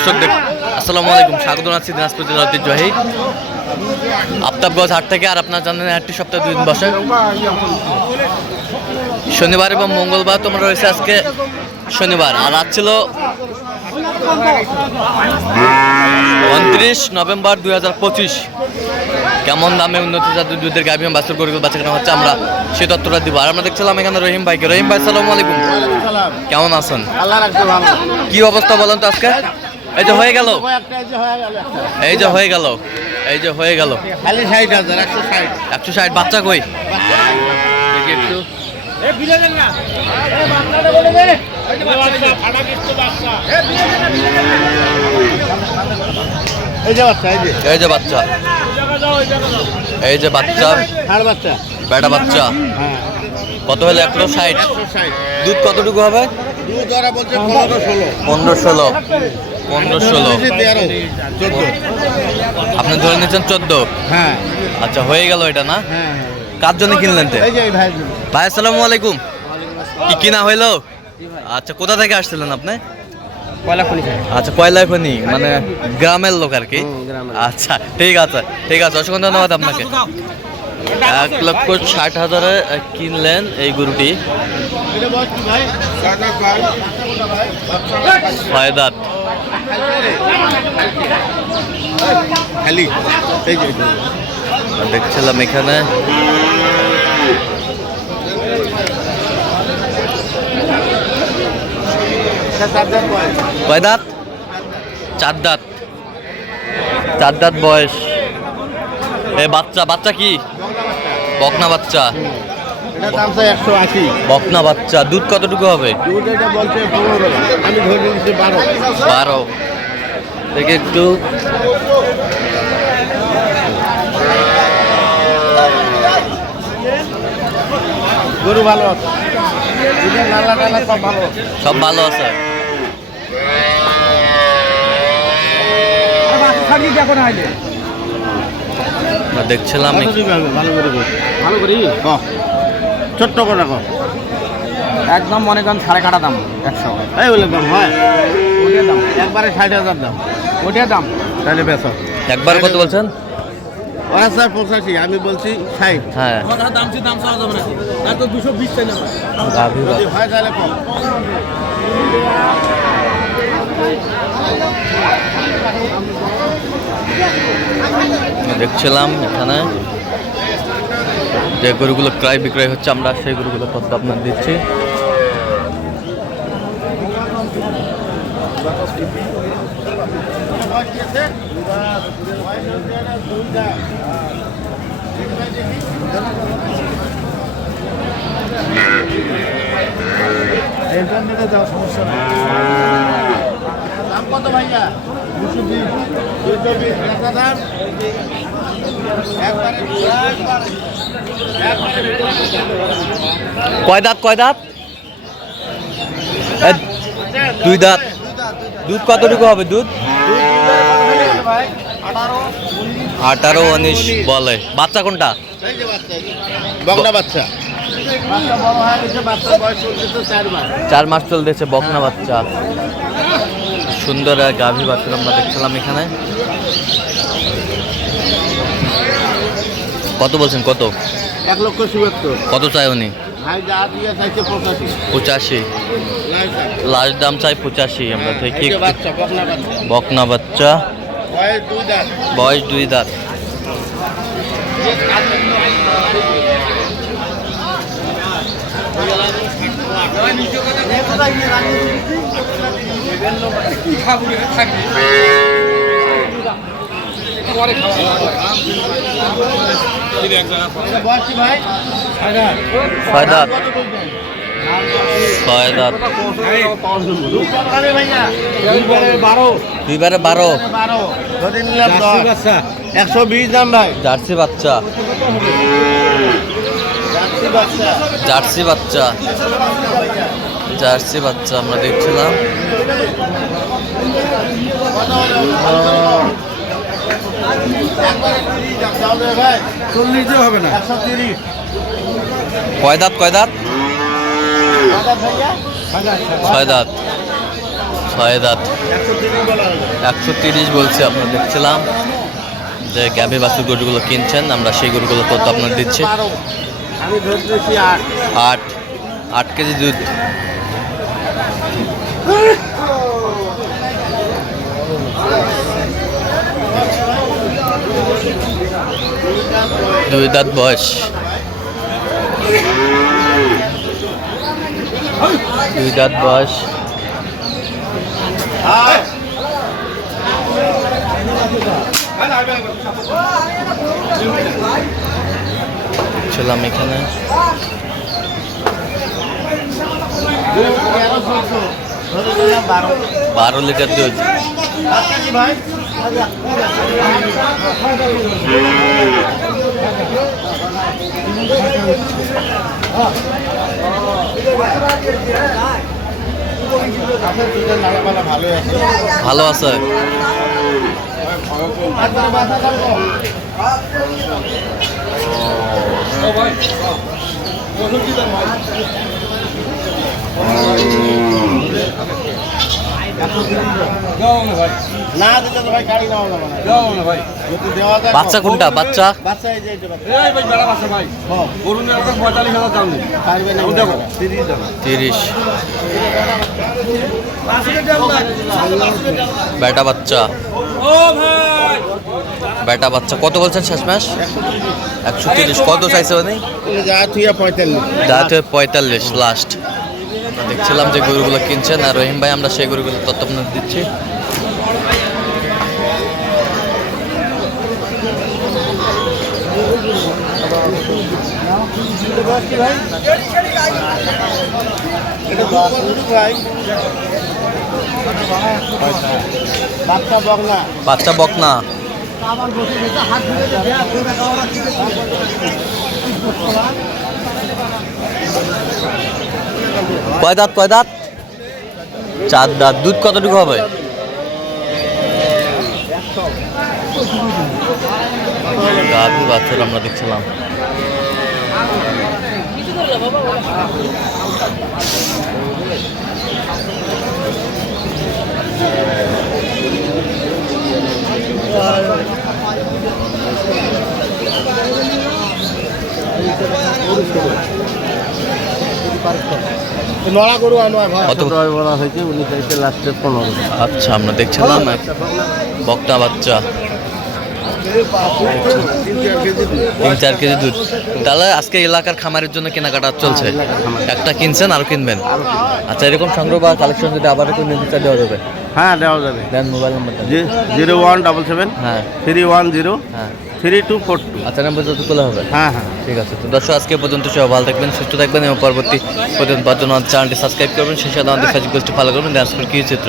দর্শক আসসালামু আলাইকুম, স্বাগত জানাচ্ছি দিনাজপুর জেলার ঐতিহ্যবাহী আফতাবগঞ্জ হাট থেকে। আর আপনার জানেন হাটটি সপ্তাহে 2 দিন বসে, শনিবার এবং মঙ্গলবার। তোমরা রয়েছে আজকে শনিবার, আর আজ ছিল 29 নভেম্বর 2025। কেমন দামে উন্নত জাতের দুধের গাভী এবং বাছুর গরুগুলো বাচ্চা কেনা হচ্ছে, আমরা সেই তথ্যটা দিব। আর আমরা দেখছিলাম এখানে রহিম ভাইকে। রহিম ভাই আসসালামু আলাইকুম, কেমন আছেন? কি অবস্থা বলেন তো আজকে? এই যে হয়ে গেল, এই যে হয়ে গেল, এই যে হয়ে গেল 160। বাচ্চা কই? একটু এই যে বাচ্চা, এই যে বাচ্চা, এই যে বাচ্চা, বেটা বাচ্চা। কত হলে? 160। দুধ কতটুকু হবে? 15-16। আপনি ধরে নিচ্ছেন 14? হ্যাঁ। আচ্ছা, হয়ে গেল এটা না? কার জন্য কিনলেন? ভাই আসসালামু আলাইকুম, কি কিনা হইলো? আচ্ছা, কোথা থেকে আসছিলেন আপনি? আচ্ছা, কয়লাখনি মানে গ্রামের লোক আর কি। আচ্ছা, ঠিক আছে ঠিক আছে, অসংখ্য ধন্যবাদ আপনাকে। 1,60,000 কিনলেন এই গরুটি। 6 দাঁত। দেখছিলাম এখানে কয় দাঁত? 4 দাঁত। 4 দাঁত বয়স। এই বাচ্চা, বাচ্চা কি বকনা বাচ্চা? বকনা বাচ্চা। দুধ কতটুকু হবে? 12। দেখে একটু গরু ভালো আছে, সব ভালো আছে। দেখছিলাম ছোট্ট করে একদম মনে করেন 8.5 দাম। 100 এই বলে দাম হয়? ওটার দাম একবারে 60,000 দাম। ওটার দাম তাহলে বেচো। একবার কত বলছেন? 85, আমি বলছি 60। হ্যাঁ, দাম চাওয়া যাবে না, আর তো 220 চাই না। যদি হয় তাহলে কম। দেখছিলাম এখানে যে গরুগুলো ক্রয় বিক্রয় হচ্ছে, আমরা সেই গরুগুলো তথ্য আপনার দিচ্ছি। সমস্যা নেই। দাম কত ভাইয়া? 220 দাম। কয় দাঁত? কয় দাঁত? 2 দাঁত। দুধ কতটুকু হবে? দুধ 18-19 বলে। বাচ্চা কোনটা? বকনা বাচ্চা। 4 মাস চলতেছে। বকনা বাচ্চা, সুন্দর গাভী বাচ্চা আমরা দেখছিলাম এখানে। কত বলছেন? কত? 1,77,000। কত চাই উনি? 85। লাস্ট দাম চাই 85 আমরা থেকে। বকনা বাচ্চা, বয়স 2 দাঁত। ছয় দাঁত। 12। 120 দাম ভাই। জার্সি বাচ্চা, জার্সি বাচ্চা, জার্সি বাচ্চা আমরা দেখছিলাম। হবে না। কয় দাঁত? কয় দাঁত? 6 দাঁত। ছয় দাঁত 130 বলছে। আপনারা দেখছিলাম যে গাভী বাছুর গরুগুলো কিনছেন, আমরা সেই গরুগুলো তথ্য আপনার দিচ্ছি। আমি ধরতেছি 8 8 কেজি দুধ। দুই দাঁত বয়স। দুই দাঁত বয়স। ছিলাম এখানে 12 লিটার দুধ। ভাই ভালো আছে। না দিতে তো ভাই গাড়ি নেওয়া যাবে না ভাই। যদি দেওয়া যায় বাচ্চা কোনটা? বাচ্চা বাচ্চা এই যে এটা বাচ্চা। ভাই হ্যাঁ, গরু নিয়ে 45,000 দাম নেই। পারবে না দেখো। 30 টাকা। 30। বেটা বাচ্চা। বেটা বাচ্চা কত বলছেন শেষমেশ? 130। কত চাইছে মানে? যা তুই 45। দাঁতে 45 লাস্ট। দেখছিলাম যে গরুগুলো কিনছেন, আর রহিম ভাই আমরা সেই গরুগুলো তথ্য আপনাদের দিচ্ছি। এটা ভাই বাচ্চা বকনা। বাচ্চা বকনা। কয় দাঁত? কয় দাঁত? 4 দাঁত। দুধ কতটুকু হবে? গাভী বাছুর আমরা দেখছিলাম। নড়া গরু আনো ভাই। কত? বলা হয়েছে 19 তারিখে লাস্টে 15। আচ্ছা আমরা দেখছিলাম বকনা বাচ্চা 3-4 কেজি দুধ। তাহলে আজকে এলাকার খামারের জন্য কেনাকাটা চলছে। একটা কিনছেন আর কিনবেন। আচ্ছা এরকম সংগ্রহ বা কালেকশন যদি আবার একটু নির্দিষ্ট দেওয়া যাবে? হ্যাঁ দেওয়া যাবে। দেন মোবাইল নাম্বারটা। 0177 হ্যাঁ 310 হ্যাঁ 3242। আচ্ছা নাম্বার যত তোলা হবে। হ্যাঁ হ্যাঁ। ঠিক আছে, তো দর্শক আজকে পর্যন্ত সবাই ভালো থাকবেন, সুস্থ থাকবেন এবং পরবর্তী পর্যন্ত চ্যানেলটি সাবস্ক্রাইব করবেন, সেই সাথে আমাদের ফেসবুক পেজটি ফলো করবেন। ডান্স কি চিত্র।